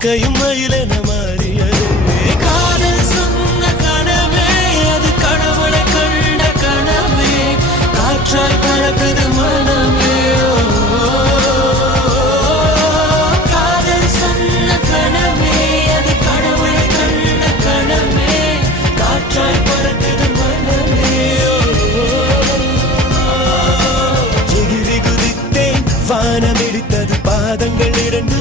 இறக்கையும் மயிலென மாறியது. காதல் சொன்ன கனவே அது கடவுளை கண்ட கனவே, காற்றாய் பறக்குது மனமே. காதல் சொன்ன கனவே அது கடவுளை கண்ட கனவே, காற்றாய் பறக்குது மனமே. எகிரி குதித்தேன், வானம் இடித்தது பாதங்கள் இரண்டு.